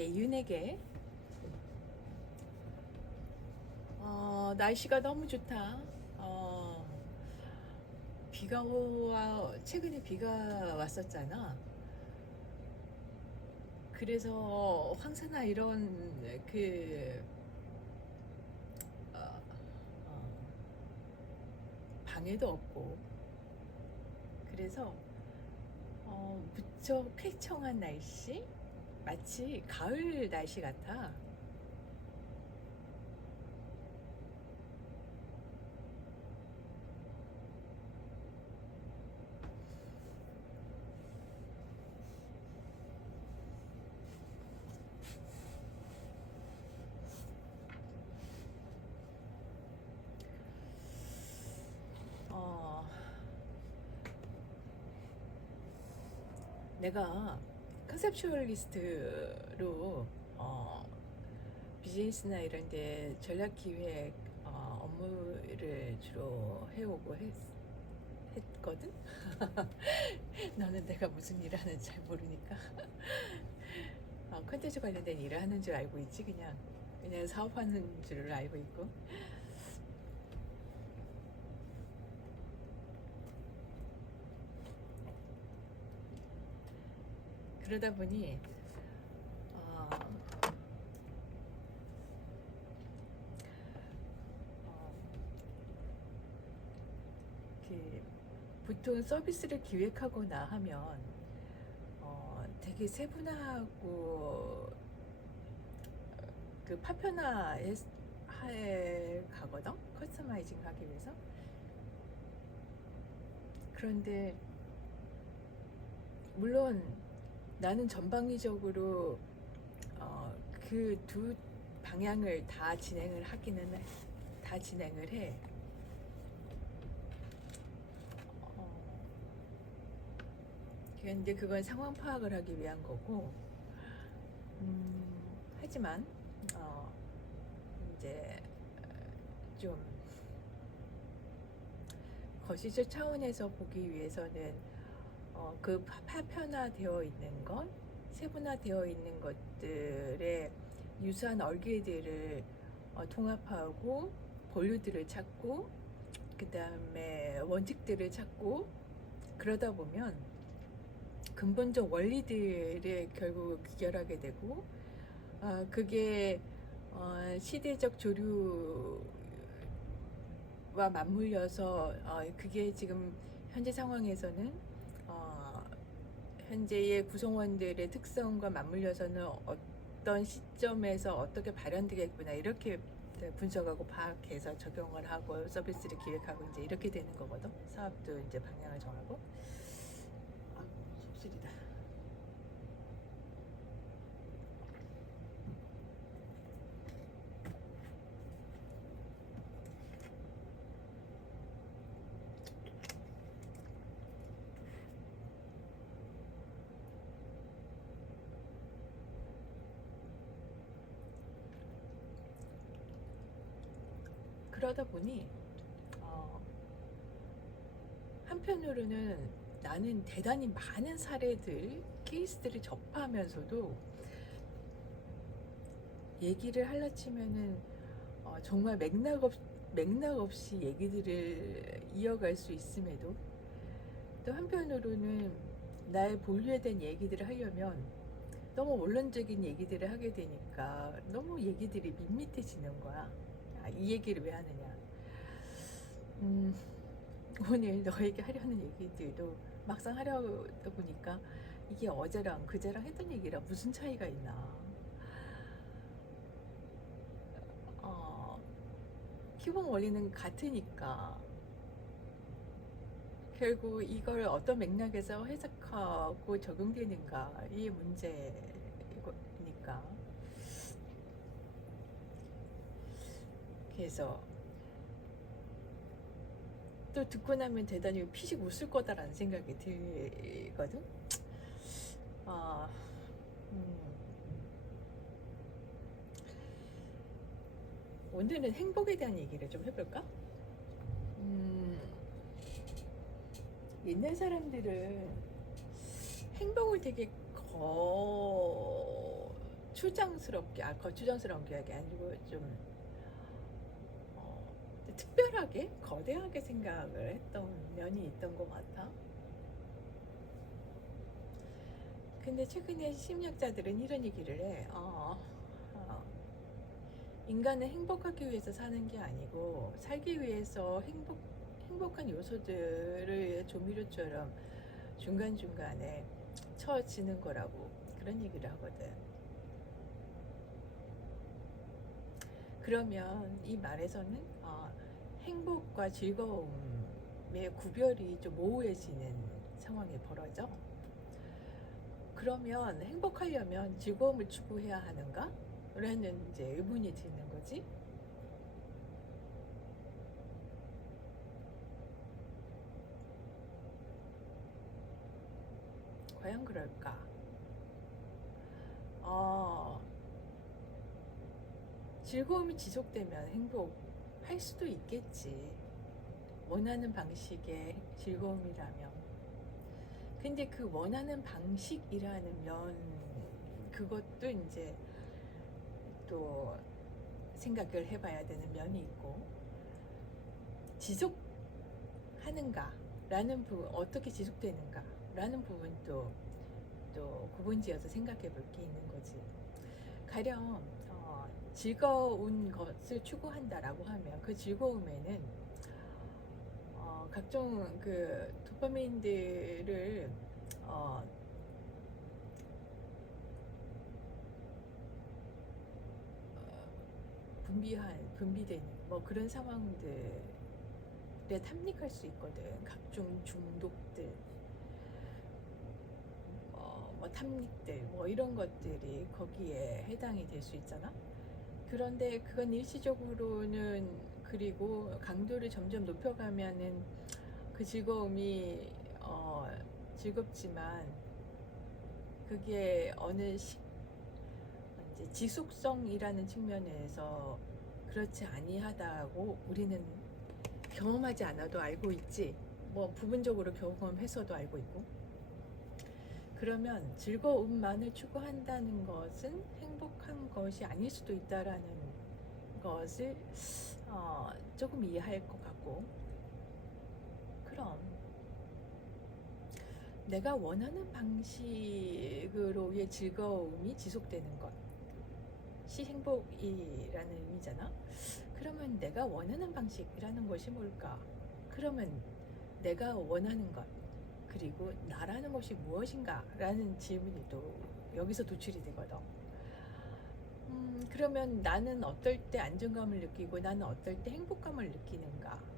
예윤에게 날씨가 너무 좋다. 최근에 비가 왔었잖아. 그래서 황사나 이런 어, 어, 방해도 없고, 그래서 무척 쾌청한 날씨, 마치 가을 날씨 같아. 어, 내가 컨셉슈얼리스트로 비즈니스나 이런 데 전략기획 업무를 주로 했거든? 너는 내가 무슨 일을 하는지 잘 모르니까 컨텐츠 관련된 일을 하는 줄 알고 있지. 그냥 사업하는 줄 알고 있고. 그러다 보니 어, 어, 이렇게 보통 서비스를 기획하거나 하면 되게 세분화하고 파편화에 가거든. 커스터마이징 하기 위해서. 그런데 물론 나는 전방위적으로 그 두 방향을 다 진행을 해. 어, 근데 그건 상황 파악을 하기 위한 거고, 하지만 어, 이제 좀 거시적 차원에서 보기 위해서는 파편화되어 있는 것, 세분화되어 있는 것들의 유사한 얼개들을 통합하고 본류들을 찾고, 그 다음에 원칙들을 찾고, 그러다 보면 근본적 원리들에 결국 귀결하게 되고, 그게 시대적 조류와 맞물려서 그게 지금 현재 상황에서는 어, 현재의 구성원들의 특성과 맞물려서는 어떤 시점에서 어떻게 발현되겠구나, 이렇게 분석하고 파악해서 적용을 하고 서비스를 기획하고 이제 이렇게 되는 거거든. 사업도 이제 방향을 정하고. 아, 속쓰리다. 그러다 보니 어, 한편으로는 나는 대단히 많은 케이스들을 접하면서도 얘기를 하려 치면은 정말 맥락 없이 얘기들을 이어갈 수 있음에도, 또 한편으로는 나의 본류에 대한 얘기들을 하려면 너무 원론적인 얘기들을 하게 되니까 너무 얘기들이 밋밋해지는 거야. 이 얘기를 왜 하느냐. 음, 오늘 너에게 하려는 얘기들도 막상 하려다 보니까 이게 어제랑 그제랑 했던 얘기랑 무슨 차이가 있나. 어, 기본 원리는 같으니까 결국 이걸 어떤 맥락에서 해석하고 적용되는가, 이 문제니까. 그래서 또 듣고 나면 대단히 피식 웃을 거다라는 생각이 들거든. 아, 음, 오늘은 행복에 대한 얘기를 좀 해볼까? 음, 옛날 사람들은 행복을 되게 거추장스럽게, 거추장스러운 게 아니고 좀 특별하게 거대하게 생각을 했던 면이 있던 것 같아. 근데 최근에 심리학자들은 이런 얘기를 해. 인간은 행복하기 위해서 사는 게 아니고 살기 위해서 행복한 요소들을 조미료처럼 중간중간에 쳐지는 거라고 그런 얘기를 하거든. 그러면 이 말에서는 행복과 즐거움의 구별이 좀 모호해지는 상황이 벌어져. 그러면 행복하려면 즐거움을 추구해야 하는가? 라는 이제 의문이 드는 거지. 과연 그럴까? 즐거움이 지속되면 행복할 수도 있겠지. 원하는 방식의 즐거움이라면. 근데 그 원하는 방식이라는 면, 그것도 이제 또 생각을 해봐야 되는 면이 있고, 지속하는가 라는 부분, 어떻게 지속되는가 라는 부분도 또 구분지어서 생각해 볼 게 있는 거지. 가령 즐거운 것을 추구한다라고 하면 그 즐거움에는 각종 그 도파민들을 분비되는 뭐 그런 상황들에 탐닉할 수 있거든. 각종 중독들, 뭐 탐닉들, 뭐 이런 것들이 거기에 해당이 될 수 있잖아. 그런데 그건 일시적으로는, 그리고 강도를 점점 높여가면은 그 즐거움이 즐겁지만 그게 이제 지속성이라는 측면에서 그렇지 아니하다고 우리는 경험하지 않아도 알고 있지. 뭐 부분적으로 경험해서도 알고 있고. 그러면 즐거움만을 추구한다는 것은 행복한 것이 아닐 수도 있다라는 것을 조금 이해할 것 같고. 그럼 내가 원하는 방식으로의 즐거움이 지속되는 것이 행복이라는 의미잖아. 그러면 내가 원하는 방식이라는 것이 뭘까? 그러면 내가 원하는 것, 그리고 나라는 것이 무엇인가? 라는 질문이 또 여기서 도출이 되거든. 그러면 나는 어떨 때 안정감을 느끼고 나는 어떨 때 행복감을 느끼는가?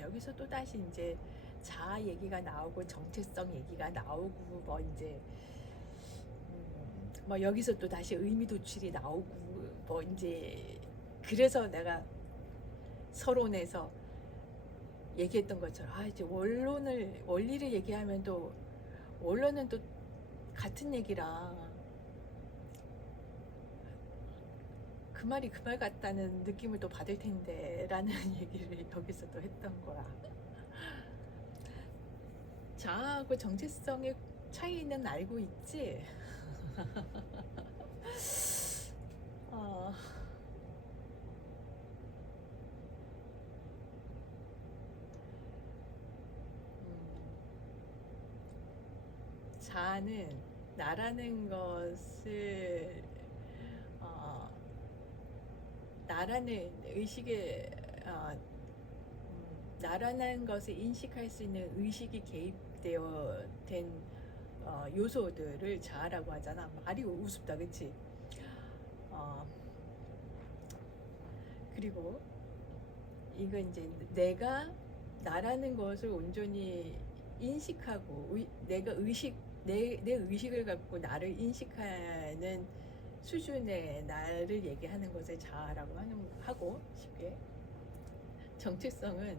여기서 또 다시 이제 자아 얘기가 나오고 정체성 얘기가 나오고 뭐 이제 뭐 여기서 또 다시 의미 도출이 나오고 뭐 이제, 그래서 내가 서론에서 얘기했던 것처럼 이제 원리를 얘기하면 또 원론은 또 같은 얘기라 그 말이 그 말 같다는 느낌을 또 받을 텐데 라는 얘기를 여기서 또 했던 거야. 자아하고 정체성의 차이는 알고 있지? 어, 자아는 나라는 것을 나라는 의식에 나라는 것을 인식할 수 있는 의식이 개입되어 된 요소들을 자아라고 하잖아. 말이 우습다, 그치? 그리고 이거 이제 내가 나라는 것을 온전히 인식하고 내 의식을 갖고 나를 인식하는 수준의 나를 얘기하는 것을 자아라고 하고, 쉽게 정체성은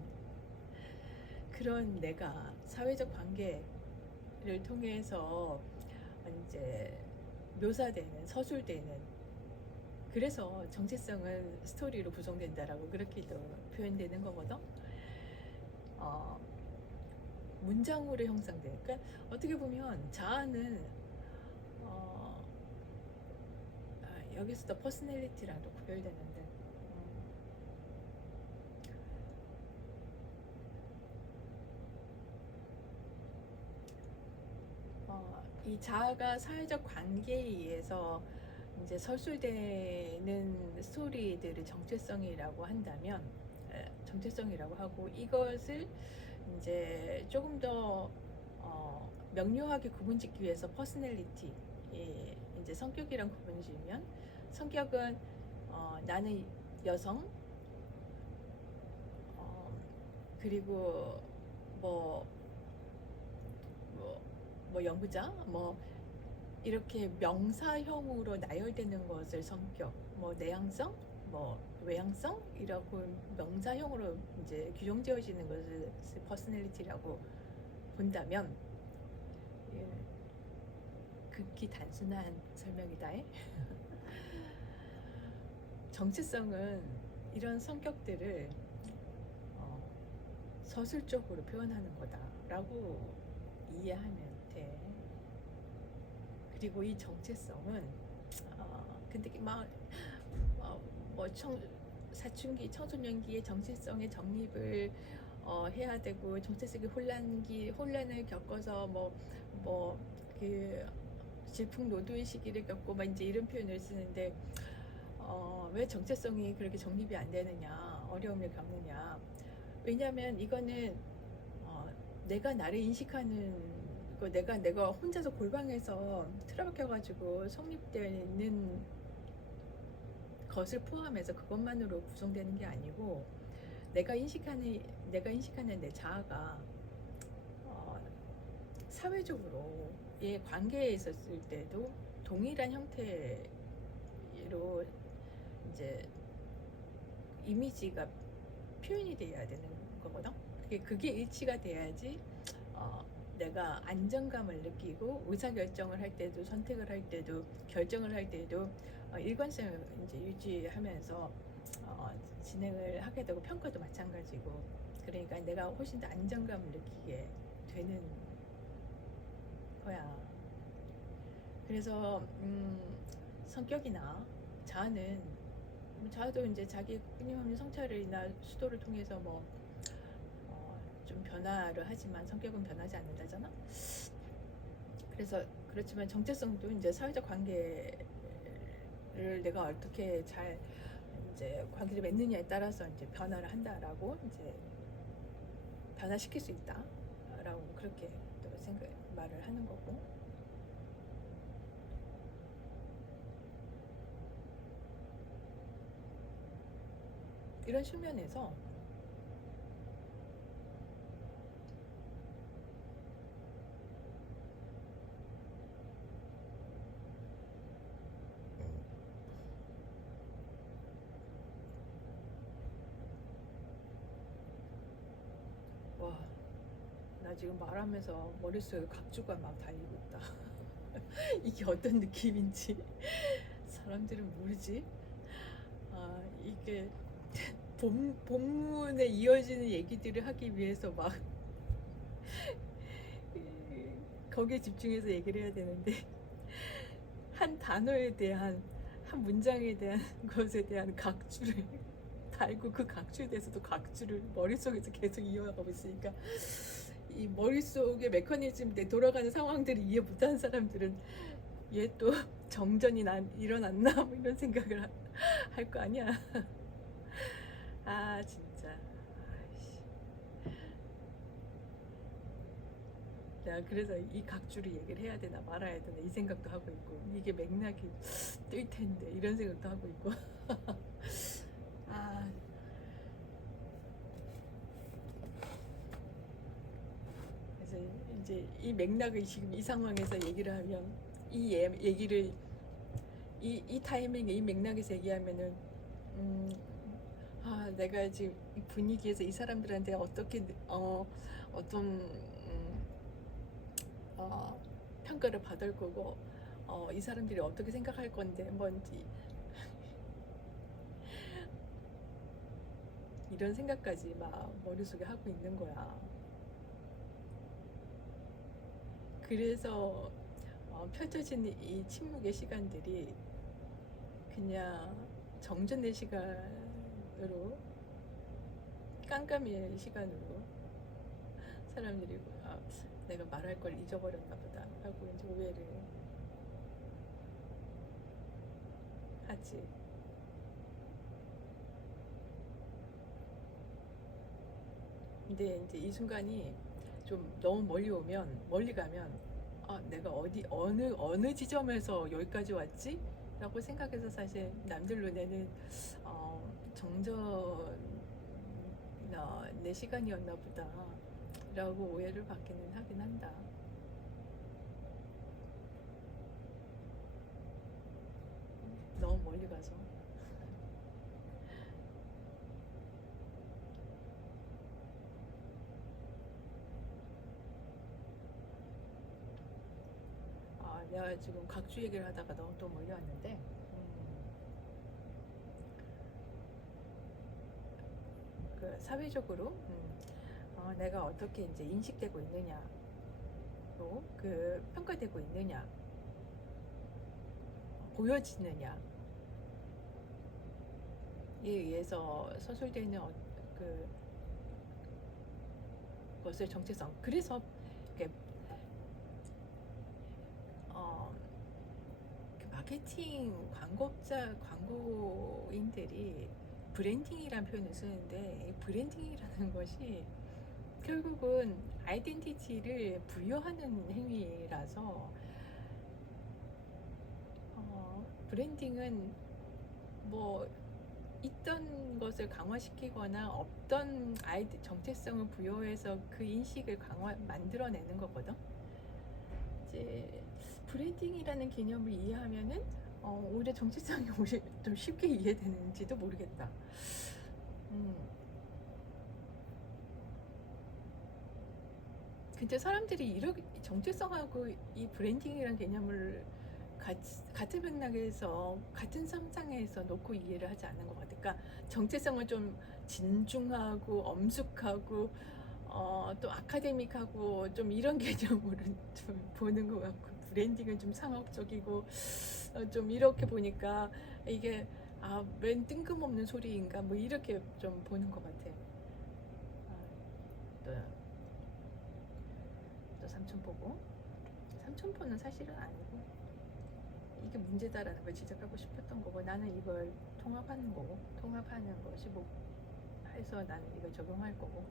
그런 내가 사회적 관계를 통해서 이제 묘사되는, 서술되는, 그래서 정체성은 스토리로 구성된다라고 그렇게도 표현되는 거거든. 문장으로 형성돼. 그러니까 어떻게 보면 자아는 여기서도 퍼스널리티랑도 구별되는데 이 자아가 사회적 관계에 의해서 이제 설술되는 스토리들을 정체성이라고 한다면 정체성이라고 하고 이것을 이제 조금 더 명료하게 구분짓기 위해서 퍼스널리티 이제 성격이랑 구분지으면 성격은 나는 여성 그리고 뭐, 뭐, 뭐 연구자 뭐 이렇게 명사형으로 나열되는 것을 성격, 뭐 내향성, 뭐 외향성이라고 명사형으로 이제 규정지어지는 것을 퍼스널리티라고 본다면 예, 극히 단순한 설명이다. 정체성은 이런 성격들을 서술적으로 표현하는 거다라고 이해하면 돼. 그리고 이 정체성은 근데 사춘기 청소년기의 정체성의 정립을 해야 되고 정체성의 혼란을 겪어서 그 질풍노도의 시기를 겪고 막 이제 이런 표현을 쓰는데 왜 정체성이 그렇게 정립이 안 되느냐 어려움을 겪느냐. 왜냐하면 이거는 내가 나를 인식하는 내가 혼자서 골방에서 틀어박혀가지고 성립되는 것을 포함해서 그것만으로 구성되는 게 아니고 내가 인식하는 내 자아가 사회적으로의 관계에 있었을 때도 동일한 형태로 이제 이미지가 표현이 돼야 되는 거거든. 그게 일치가 돼야지 내가 안정감을 느끼고 의사결정을 할 때도 선택을 할 때도 결정을 할 때도 일관성을 이제 유지하면서 진행을 하게 되고 평가도 마찬가지고 그러니까 내가 훨씬 더 안정감을 느끼게 되는 거야. 그래서 성격이나 자아도 이제 자기 끊임없는 성찰이나 수도를 통해서 좀 변화를 하지만 성격은 변하지 않는다잖아. 그래서 그렇지만 정체성도 이제 사회적 관계를 내가 어떻게 잘 이제 관계를 맺느냐에 따라서 이제 변화를 한다라고 이제 변화시킬 수 있다라고 그렇게 또 말을 하는 거고. 이런 측면에서 와, 나 지금 말하면서 머릿속에 각주가 막 달리고 있다. 이게 어떤 느낌인지 사람들은 모르지. 이게 본문에 이어지는 얘기들을 하기 위해서 막 거기에 집중해서 얘기를 해야 되는데 한 단어에 대한 한 문장에 대한 것에 대한 각주를 달고 그 각주에 대해서도 각주를 머릿속에서 계속 이어가고 있으니까 이 머릿속의 메커니즘 내 돌아가는 상황들을 이해 못하는 사람들은 얘 또 정전이 일어났나 뭐 이런 생각을 할 거 아니야. 아 진짜. 내가 그래서 이 각주를 얘기를 해야 되나 말아야 되나 이 생각도 하고 있고 이게 맥락이 뜰 텐데 이런 생각도 하고 있고. 아 그래서 이제 이 맥락을 지금 이 상황에서 얘기를 하면 얘기를 이 타이밍에 이 맥락에서 얘기하면은 내가 지금 이 분위기에서 이 사람들한테 어떻게 어떤 평가를 받을 거고 이 사람들이 어떻게 생각할 건데 뭔지 이런 생각까지 막 머릿속에 하고 있는 거야. 그래서 펼쳐진 이 침묵의 시간들이 그냥 정전의 시간으로, 깜깜이의 시간으로 사람들이 내가 말할 걸 잊어버렸나 보다 하고 이제 오해를 하지. 근데 이제 이 순간이 좀 너무 멀리 가면 내가 어느 지점에서 여기까지 왔지? 라고 생각해서 사실 남들 눈에는 정전 내 시간이었나 보다 라고 오해를 받기는 하긴 한다. 너무 멀리 가서. 내가 지금 각주 얘기를 하다가 너무 또 멀리 왔는데, 그 사회적으로 내가 어떻게 이제 인식되고 있느냐, 또 그 평가되고 있느냐, 보여지느냐에 의해서 서술되는 그 것의 정체성. 그래서 그 마케팅 광고인들이 브랜딩이라는 표현을 쓰는데, 이 브랜딩이라는 것이 결국은 아이덴티티를 부여하는 행위라서, 브랜딩은 뭐 있던 것을 강화시키거나 없던 정체성을 부여해서 그 인식을 만들어내는 거거든. 이제 브랜딩이라는 개념을 이해하면은 오히려 정체성이 오히려 좀 쉽게 이해되는지도 모르겠다. 근데 사람들이 이렇게 정체성하고 이 브랜딩이라는 개념을 같은 맥락에서 같은 상상에서 놓고 이해를 하지 않는 것 같아. 그러니까 정체성은 좀 진중하고 엄숙하고 또 아카데믹하고 좀 이런 개념으로 좀 보는 것 같고, 브랜딩은 좀 상업적이고 좀 이렇게 보니까 이게 웬 뜬금없는 소리인가 뭐 이렇게 좀 보는 것 같아. 또 삼천포는 사실은 아니고 이게 문제다라는 걸 지적하고 싶었던 거고, 나는 이걸 통합하는 것이 뭐 해서 나는 이걸 적용할 거고.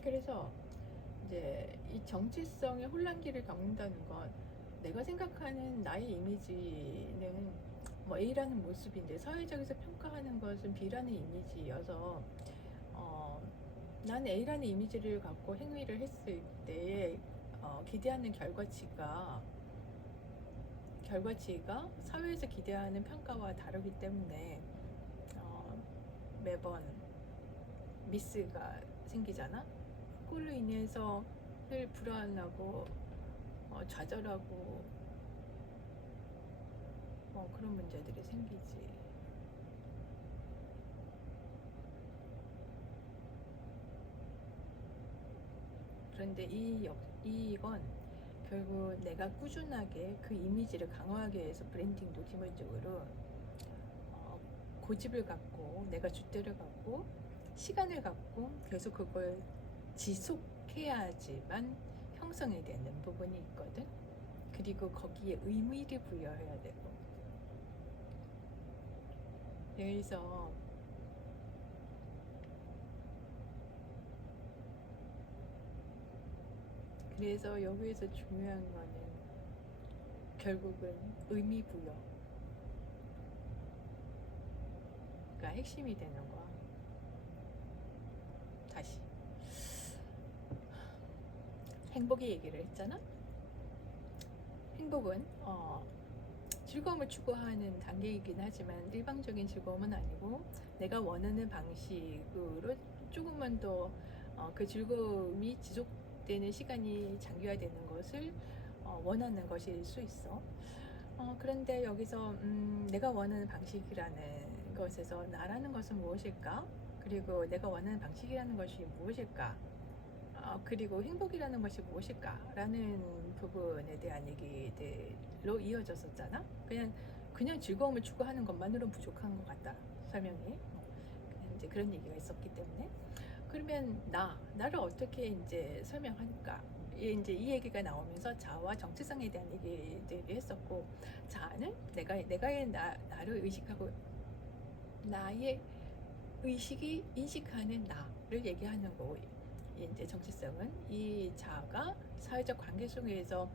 그래서 이제 이 정체성의 혼란기를 겪는다는 건, 내가 생각하는 나의 이미지는 뭐 A라는 모습인데 사회적에서 평가하는 것은 B라는 이미지여서 나는 A라는 이미지를 갖고 행위를 했을 때 기대하는 결과치가 사회에서 기대하는 평가와 다르기 때문에 매번 미스가 생기잖아. 그걸로 인해서 늘 불안하고 좌절하고 그런 문제들이 생기지. 그런데 이건 결국 내가 꾸준하게 그 이미지를 강화하기 위해서 브랜딩도 기본적으로 고집을 갖고, 내가 줏대를 갖고 시간을 갖고 계속 그걸 지속해야지만 형성이 되는 부분이 있거든. 그리고 거기에 의미를 부여해야 되고. 그래서 여기에서 중요한 거는 결국은 의미 부여가 핵심이 되는 거야. 다시 행복의 얘기를 했잖아. 행복은 즐거움을 추구하는 단계이긴 하지만 일방적인 즐거움은 아니고, 내가 원하는 방식으로 조금만 더 그 즐거움이 지속되는 시간이 장기화되는 것을 원하는 것일 수 있어. 그런데 여기서 내가 원하는 방식이라는 것에서 나라는 것은 무엇일까? 그리고 내가 원하는 방식이라는 것이 무엇일까? 그리고 행복이라는 것이 무엇일까? 라는 부분에 대한 얘기들로 이어졌었잖아. 그냥 즐거움을 추구하는 것만으로는 부족한 것 같다. 설명이. 그냥 이제 그런 얘기가 있었기 때문에. 그러면 나를 어떻게 이제 설명할까? 이제 이 얘기가 나오면서 자아와 정체성에 대한 얘기들이 했었고, 자아는 내가의 나를 의식하고 나의 의식이 인식하는 나를 얘기하는 거고, 이제 정체성은 이 자아가 사회적 관계 속에서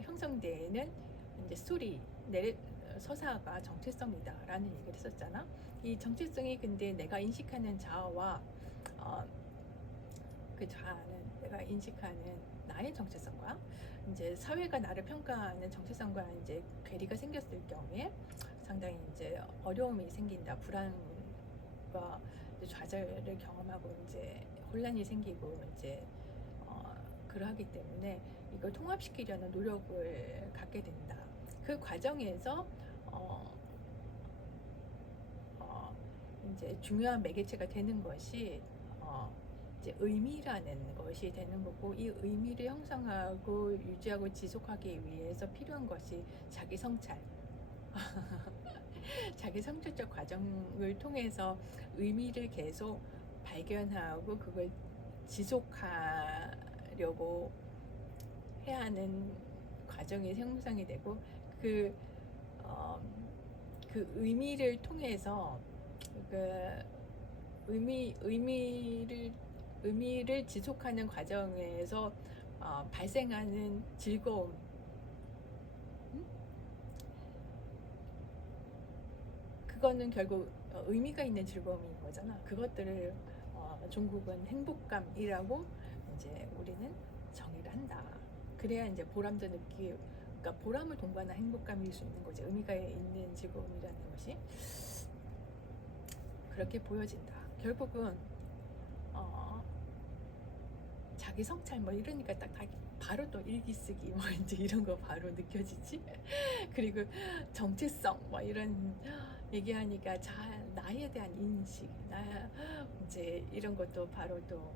형성되는 이제 스토리 서사가 정체성이다라는 얘기를 했었잖아. 이 정체성이 근데 내가 인식하는 자아와 그 자아는 내가 인식하는 나의 정체성과 이제 사회가 나를 평가하는 정체성과 이제 괴리가 생겼을 경우에 상당히 이제 어려움이 생긴다. 불안과 좌절을 경험하고 이제 혼란이 생기고 이제 그러하기 때문에 이걸 통합시키려는 노력을 갖게 된다. 그 과정에서 어, 이제 중요한 매개체가 되는 것이 이제 의미라는 것이 되는 거고, 이 의미를 형성하고 유지하고 지속하기 위해서 필요한 것이 자기 성찰. 자기 성찰적 과정을 통해서 의미를 계속 발견하고 그걸 지속하려고 해야 하는 과정이 형성이 되고, 그, 어, 그 의미를 통해서 그 의미를 지속하는 과정에서 발생하는 즐거움, 그거는 결국 의미가 있는 즐거움인 거잖아. 그것들을 종국은 행복감이라고 이제 우리는 정의를 한다. 그래야 이제 보람도 그러니까 보람을 동반한 행복감일 수 있는 거지. 의미가 있는 즐거움이라는 것이 그렇게 보여진다. 결국은 자기 성찰 뭐 이러니까 딱 바로 또 일기 쓰기 뭐 이제 이런 거 바로 느껴지지. 그리고 정체성 뭐 이런 얘기하니까 나에 대한 인식, 나 이제 이런 것도 바로 또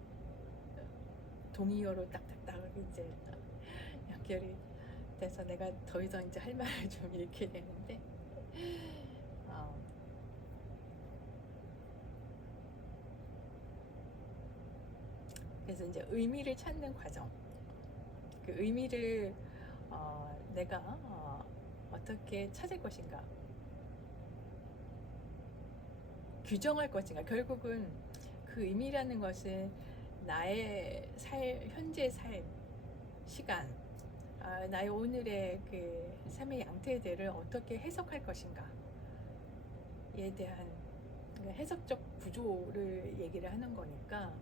동의어로 딱딱딱 이제 연결이 돼서 내가 더 이상 이제 할 말을 좀 잃게 되는데, 어, 그래서 이제 의미를 찾는 과정, 그 의미를 내가 어떻게 찾을 것인가, 규정할 것인가. 결국은 그 의미라는 것은 나의 현재 삶, 시간, 나의 오늘의 그 삶의 양태들을 어떻게 해석할 것인가에 대한 해석적 구조를 얘기를 하는 거니까,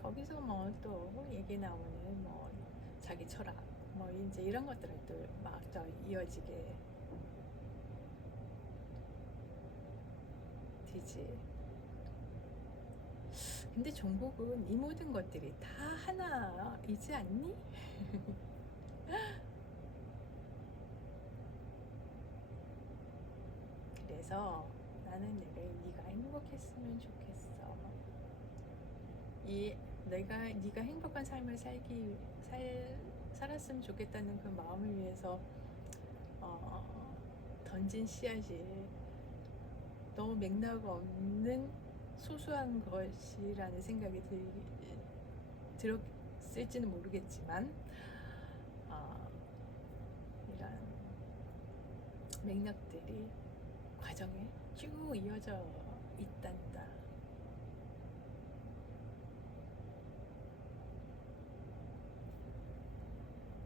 거기서 뭐 또 얘기 나오는 뭐 자기 철학 뭐 이제 이런 것들을 또 막 더 이어지게 되지. 근데 종국은 이 모든 것들이 다 하나이지 않니? 그래서 나는 네가 행복했으면 좋겠어. 네가 행복한 삶을 살았으면 좋겠다는 그 마음을 위해서 던진 씨앗이 너무 맥락 없는 소소한 것이라는 생각이 들었을지는 모르겠지만, 이런 맥락들이 과정에 쭉 이어져 있다는